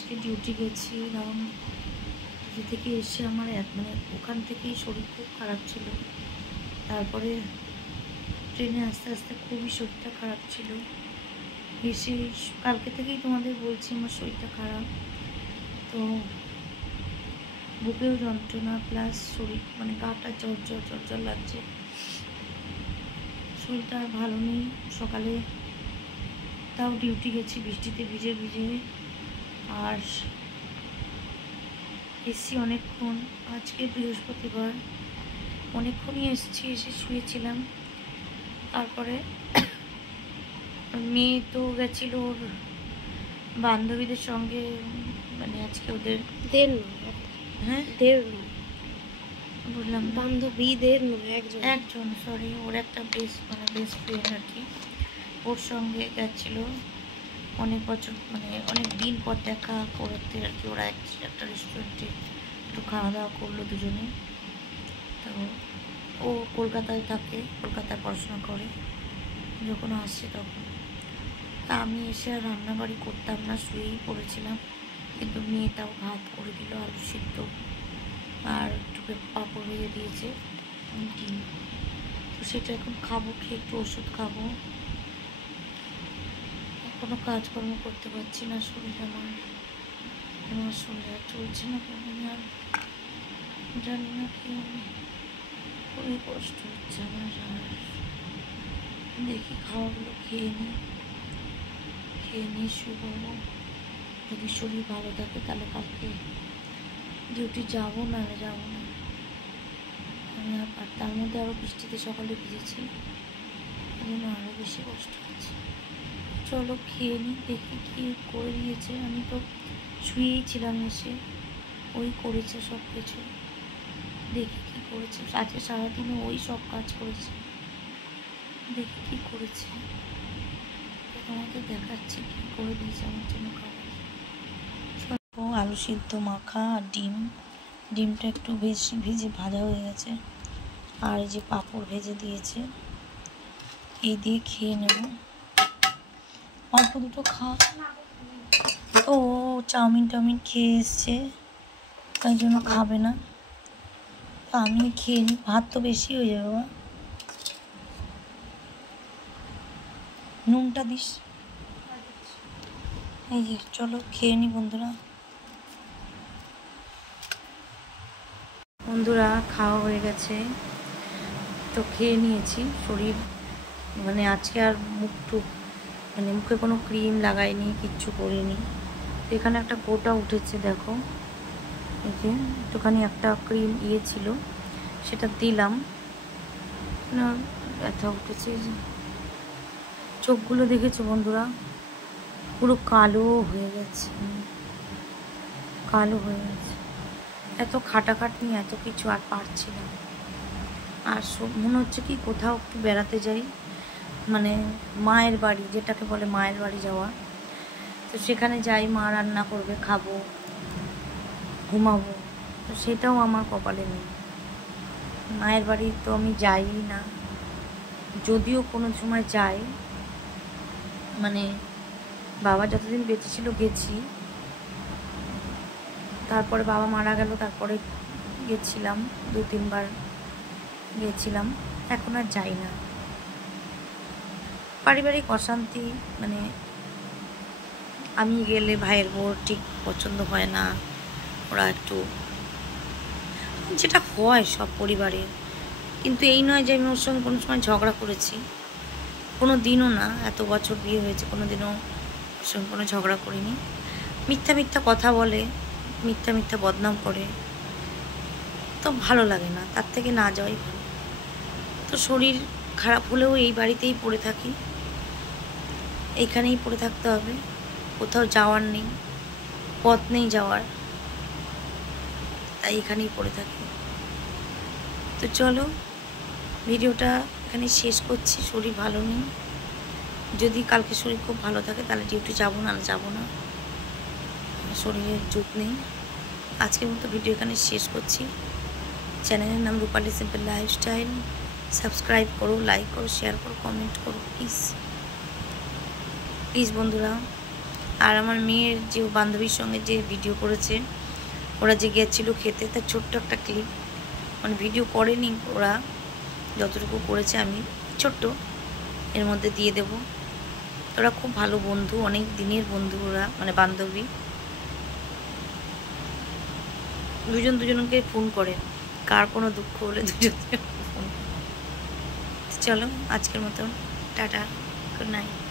আজকে ডিউটি গেছি, কারণ ডিউটি থেকে এসে আমার মানে ওখান থেকেই শরীর খুব খারাপ ছিল। তারপরে ট্রেনে আস্তে আস্তে খুবই শরীরটা খারাপ ছিল। এসে কালকে থেকেই তোমাদের বলছি আমার শরীরটা খারাপ, তো বুকেও যন্ত্রণা প্লাস শরীর মানে গাটা জ্বর লাগছে, শরীরটা ভালো নেই। সকালে তাও ডিউটি গেছি বৃষ্টিতে ভিজে ভিজে, আর এসছি অনেকক্ষণ। আজকে বৃহস্পতিবার, অনেকক্ষণই এসছি, এসে শুয়েছিলাম। তারপরে মেয়ে তো গেছিল ওর বান্ধবীদের সঙ্গে, মানে আজকে ওদের বললাম বান্ধবীদের একজন সরি, ওর একটা বেস্ট ফ্রেন্ড আর কি, ওর সঙ্গে গেছিল। অনেক বছর মানে অনেক দিন পর দেখা করতে আর কি। ওরা একটা রেস্টুরেন্টে একটু খাওয়া দাওয়া করলো দুজনে। তো ও কলকাতায় থাকে, কলকাতায় পড়াশোনা করে, যখন আসছে তখন। তা আমি এসে আর রান্নাবাড়ি করতাম না, শুয়েই পড়েছিলাম। কিন্তু মেয়েটাও ভাত করে দিল, আলু সিদ্ধ আর একটু পাঁপড় ভেজে দিয়েছে, ডিম। তো সেটা এখন খাবো, খেয়ে একটু ওষুধ খাবো। কোনো কাজকর্ম করতে পারছি না, শরীর আমার শরীর আর চলছে না কেমন, আর জানি না কি হবে, খুবই কষ্ট হচ্ছে আমার। আর দেখি খাওয়াগুলো খেয়ে নিই শুবো। যদি শরীর ভালো থাকে তাহলে কালকে ডিউটি যাবো, নাহলে যাবো না আমি। আর তার মধ্যে আরও বৃষ্টিতে সকালে ভিজেছি, এই জন্য আরও বেশি কষ্ট হচ্ছে। চলো খেয়ে নিই, দেখি কী করে দিয়েছে। আমি তো শুয়েই ছিলাম, এসে ওই করেছে সব কিছু। দেখি কী করেছে, আজকে সারাদিনে ওই সব কাজ করেছে। দেখি কী করেছে, তোমাকে দেখাচ্ছি কী করে দিয়েছে আমার জন্য খাবার। আলু সিদ্ধ মাখা আর ডিমটা একটু বেশি ভেজে ভাজা হয়ে গেছে, আর এই যে পাঁপড় ভেজে দিয়েছে, এই দিয়ে খেয়ে নেব। অল্প দুটো ও চাউমিন খেয়ে এসছে, তাই জন্য খাবে না। তো আমি খেয়ে নিই, ভাত তো বেশি হয়ে যাবে। বাবা নুনটা দিস। এই যে চলো খেয়ে নিই বন্ধুরা খাওয়া হয়ে গেছে, তো খেয়ে নিয়েছি। শরীর মানে আজকে আর মানে মুখে কোনো ক্রিম লাগাইনি, কিচ্ছু করিনি। তো এখানে একটা গোটা উঠেছে দেখো, এই যে একটুখানি একটা ক্রিম ছিল, সেটা দিলাম, ব্যথা উঠেছে। চোখগুলো দেখেছো বন্ধুরা, পুরো কালো হয়ে গেছে। এত খাটাখাটনি, এত কিছু আর পারছি না। আর মনে হচ্ছে কি কোথাও একটু বেড়াতে যাই, মানে মায়ের বাড়ি, যেটাকে বলে মায়ের বাড়ি যাওয়া। তো সেখানে যাই, মা রান্না করবে, খাবো, ঘুমাবো। তো সেটাও আমার কপালে নেই। মায়ের বাড়ি তো আমি যাই না, যদিও কোনো সময় যাই, মানে বাবা যতদিন বেঁচে ছিল গেছি, তারপরে বাবা মারা গেল, তারপরে গেছিলাম 2-3 বার গেছিলাম, এখন আর যাই না। পারিবারিক অশান্তি, মানে আমি গেলে ভাইয়ের বউর ঠিক পছন্দ হয় না, ওরা একটু যেটা হয় সব পরিবারের। কিন্তু এই নয় যে আমি ওর সঙ্গে কোনো সময় ঝগড়া করেছি, কোনো দিনও না। এত বছর বিয়ে হয়েছে, কোনো দিনও ওর সঙ্গে কোনো ঝগড়া করিনি। মিথ্যা কথা বলে, মিথ্যা বদনাম করে, তো ভালো লাগে না, তার থেকে না যাওয়াই ভালো। তো শরীর খারাপ হলেও এই বাড়িতেই পড়ে থাকি, এইখানেই পড়ে থাকতে হবে, কোথাও যাওয়ার নেই, পথ নেই যাওয়ার, তাই এখানেই পড়ে থাকি। তো চলো ভিডিওটা এখানে শেষ করছি। শরীর ভালো নেই, যদি কালকে শরীর খুব ভালো থাকে তাহলে ডিউটি যাবো, না যাবো না, শরীরের জোর নেই। আজকের মতো ভিডিও এখানে শেষ করছি। চ্যানেলের নাম রূপালী সিম্পল লাইফস্টাইল। সাবস্ক্রাইব করো, লাইক করো, শেয়ার করো, কমেন্ট করো প্লিজ বন্ধুরা। আর আমার মেয়ের যে বান্ধবীর সঙ্গে যে ভিডিও করেছে, ওরা যে গেছিলো খেতে, তার ছোট্ট একটা ক্লিপ, মানে ভিডিও করেনি ওরা, যতটুকু করেছে আমি ছোট্ট এর মধ্যে দিয়ে দেব। ওরা খুব ভালো বন্ধু, অনেক দিনের বন্ধু ওরা, মানে বান্ধবী। দুজন দুজনকে ফোন করে, কার কোনো দুঃখ হলে দুজন ফোন। চলো আজকের মতন টাটা, গুড নাইট।